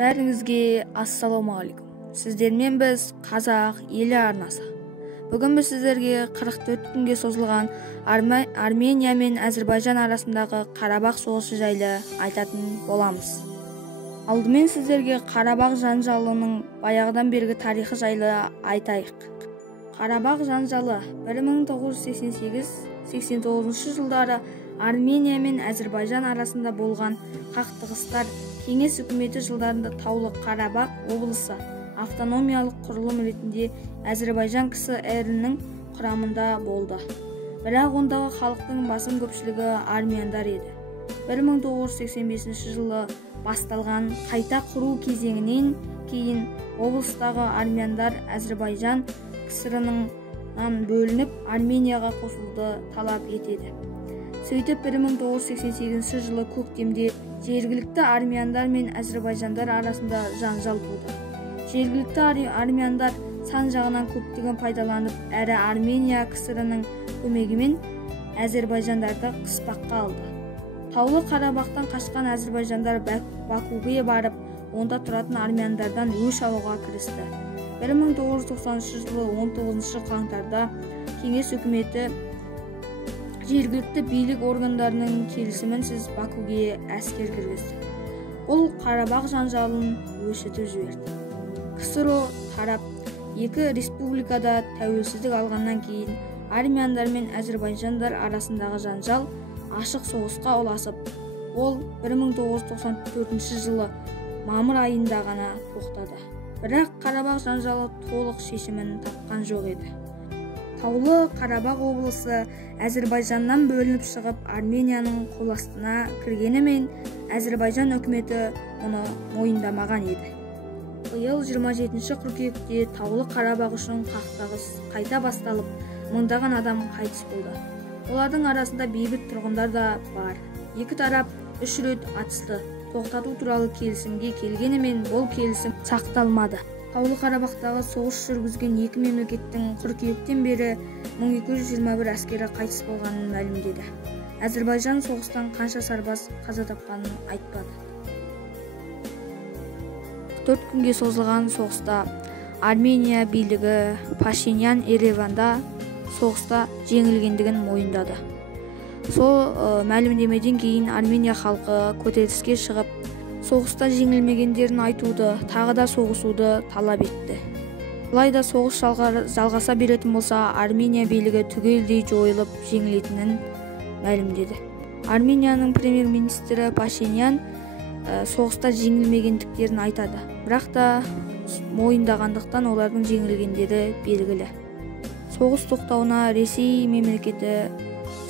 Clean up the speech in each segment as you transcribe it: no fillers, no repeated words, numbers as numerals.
Бәріңізге ассалаумағалейкум. Сіздермен біз қазақ елі арнасы. Бүгін біз сіздерге 44 күнге созылған Армения мен Әзербайжан арасындағы Қарабақ соғысы жайлы айтатын боламыз. Алдымен сіздерге Қарабақ жанжалының баяғыдан бергі тарихы жайлы айтайық. Қарабақ жанжалы 1988-89 жылдары Армения мен Әзербайжан арасында болған қақтығыстар Кеңес үкіметі жылдарында Таулы Қарабақ облысы автономиялық құрылым ретінде Әзербайжан КСР-нің құрамында болды. Бірақ ондағы халықтың басым көпшілігі армяндар еді. 1985 жылы басталған қайта құру кезеңінен кейін облыстағы армяндар Әзербайжан КСР-нан бөлініп Арменияға қосылуды талап етеді. Сөйтіп 1988 жылы көктемде жергілікті армяндар мен әзербайжандар арасында жанжал болды. Жергілікті армяндар сан жағынан көптігін пайдаланып, әрі Армения КСР-нің көмегімен әзербайжандарды қыспаққа алды. Таулы Қарабақтан қашқан әзербайжандар Бакуге барып, онда тұратын армяндардан өш алуға кірісті. 1990 жылы 19 қаңтарда Кеңес үкіметі жергілікті билік органдарының келісімінсіз Бакуге әскер кіргізді. Бұл Қарабақ жанжалын өршітіп жіберді. КСРО тарап екі республикада тәуелсіздік алғаннан кейін армяндар мен әзербайжандар арасындағы жанжал ашық соғысқа ұласып, ол 1994 жылы мамыр айында ғана тоқтады. Бірақ Қарабақ жанжалы толық шешімін тапқан жоқ еді. Таулы Қарабақ облысы Әзербайжаннан бөлініп шығып, Арменияның қол астына кіргенімен Әзербайжан үкіметі мұны мойындамаған еді. Биыл 27 қыркүйекте Таулы Қарабақ үшін қақтығыс қайта басталып, мыңдаған адам қайтыс болды. Олардың арасында бейбіт тұрғындар да бар. Екі тарап 3 рет атысты. Тоқтату туралы келісімге келгенімен бұл келісім сақталмады. Таулы Қарабақтағы соғыс жүргізген екі мемлекеттің қыркүйектен бері 1221 әскері қайтыс болғанын мәлімдеді. Әзербайжан соғыстан қанша сарбаз қаза тапқанын айтпады. 4 күнге созылған соғыста Армения билігі Пашинян Ереванда соғыста жеңілгендігін мойындады. Сол мәлімдемеден кейін Армения халқы көтеріліске шығып, соғыста жеңілмегендерін айтуды, тағы да соғысуды талап етті. Алайда соғыс жалғаса беретін болса, Армения билігі түгелдей жойылып жеңілетінін мәлімдеді. Арменияның премьер-министрі Пашинян соғыста жеңілмегендіктерін айтады, бірақ та мойындағандықтан олардың жеңілгендері белгілі. Соғыс тоқтауына Ресей мемлекеті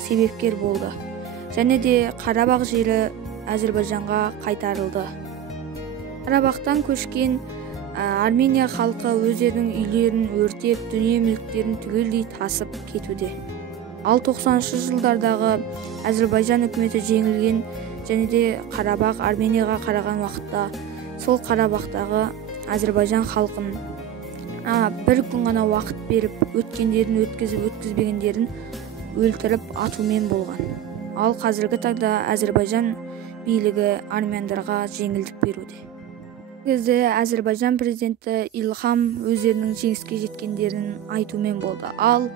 себепкер болды, және де Қарабақ жері Әзербайжанға қайтарылды. Қарабақтан көшкен Армения халқы өздерінің үйлерін өртеп, дүние мүліктерін түгелдей тасып кетуде. Ал 90 жылдардағы Әзербайжан үкіметі жеңілген және де Қарабақ Арменияға қараған уақытта сол Қарабақтағы Әзербайжан халқын бір күн ғана уақыт беріп, өткендерін өткізіп, өткізбегендерін өлтіріп атумен болған. Ал қазіргі таңда Әзербайжан билігі армяндарға жеңілдік беруде. Кезде Әзербайжан президенті Илхам өздерінің жеңіске жеткендерін айтумен болды. Ал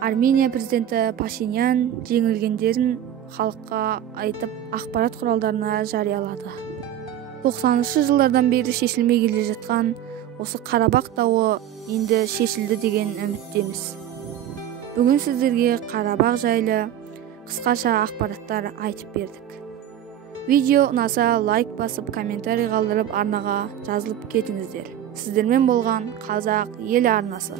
Армения президенті Пашинян жеңілгендерін халыққа айтып, ақпарат құралдарына жариялады. 90 жылдардан бері шешілмей келе жатқан осы Қарабақ дауы енді шешілді деген үміттеміз. Бүгін сіздерге Қарабақ жайлы қысқаша ақпараттар айтып бердік. Видео ұнаса лайк басып, комментарий қалдырып, арнаға жазылып кетіңіздер. Сіздермен болған қазақ елі арнасы.